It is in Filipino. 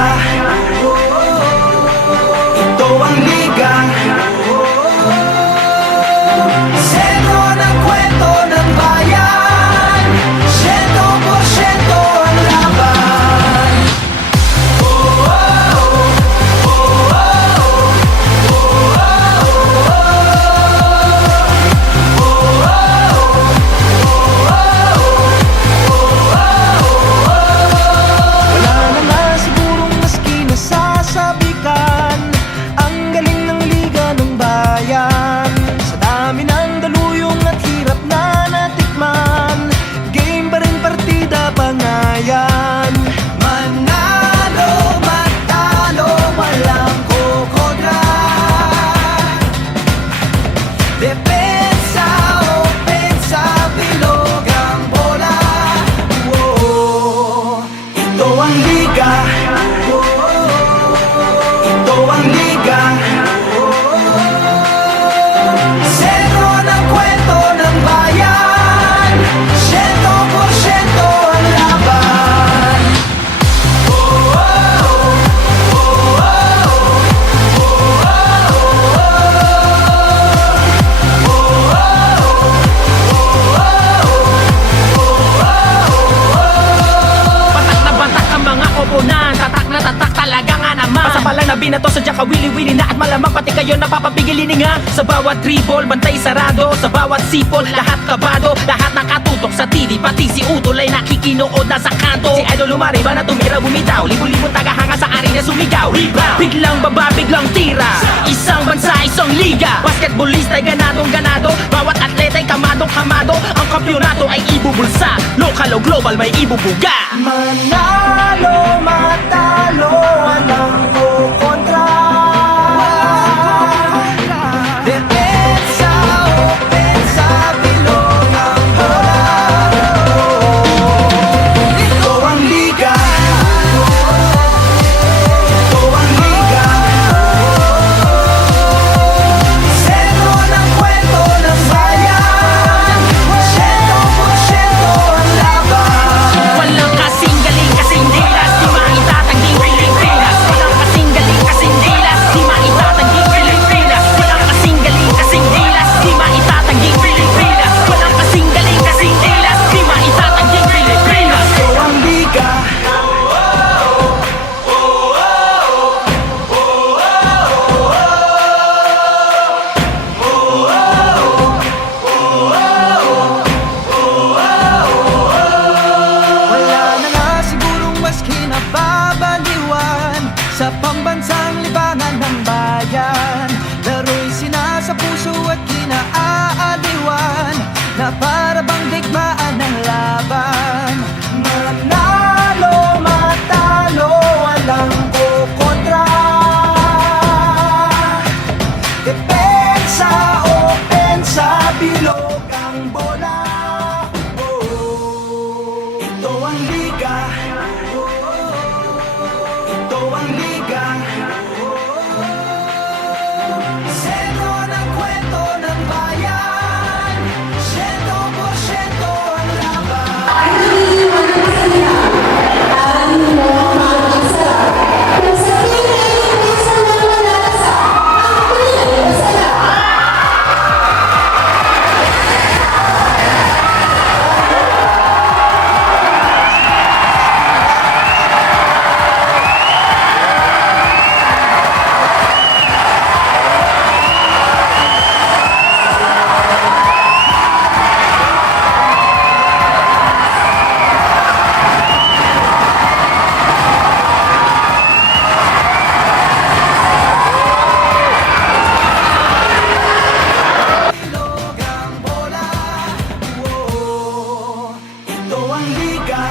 liga, ito ang liga. Sentro ng kwento ng bayan, 100% ang laban. Wala na nga sigurong maski nasasabikan ang galing ng liga ng bayan. Sa dami ng daluyong at hirap na natikman, game pa rin, partida pa nga yan. Manalo, matalo, walang kukontra. Depensa, opensa, bilog ang bola. Whoa. Ito ang liga, ito ang liga. Sentro ng kwento ng bayan, 100% ang laban. Patak na batak ang mga koponan, tatak na tatak talaga nga naman. Pasapalan na binato, sadya ka wili-wili na at malamang pati kayo napapapigilin nga. Sa bawat dribble, bantay sarado, sa bawat sipol, lahat kabado, lahat nakatutok sa TV, pati si Utol ay nakikinood na sa kanto. Si Idol lumariba na tumira bumitaw, libo-libong tagahanga sa arena sumigaw. Rebound, biglang baba, biglang tira, isang bansa, isang liga. Basketballista ay ganadong ganado, bawat atleta ay kamadong kamado. Ang kampyonato ay ibubulsa, lokal o global may ibubuga. Manalo, matalo, walang kukontra. Depensa, opensa, bilog ang bola. Ito ang liga, ito ang liga. Sentro ng kwento ng bayan, 100% ang laban. Walang kasing galing, kasing dilas, di maitatanging Pilipinas. Walang kasing galing, kasing dilas, di maitatanging Pilipinas. Walang kasing galing, kasing dilas, di maitatanging Pilipinas. Walang kasing galing, kasing dilas, di maitatanging Pilipinas. Ito ang liga, wala na nga sigurong mas kinababaliwan sa pambansang libangan ng bayan. Laro'y sinasa puso at kinaaaliwan, na para bang digmaan ng laban. Manalo, matalo, walang kukontra. Depensa, opensa, bilog ang bola. Ito ang liga, ito ang liga. Sentro ng kwento ng bayan, 100% ang laban. Bilog ang bola. Ito ang liga,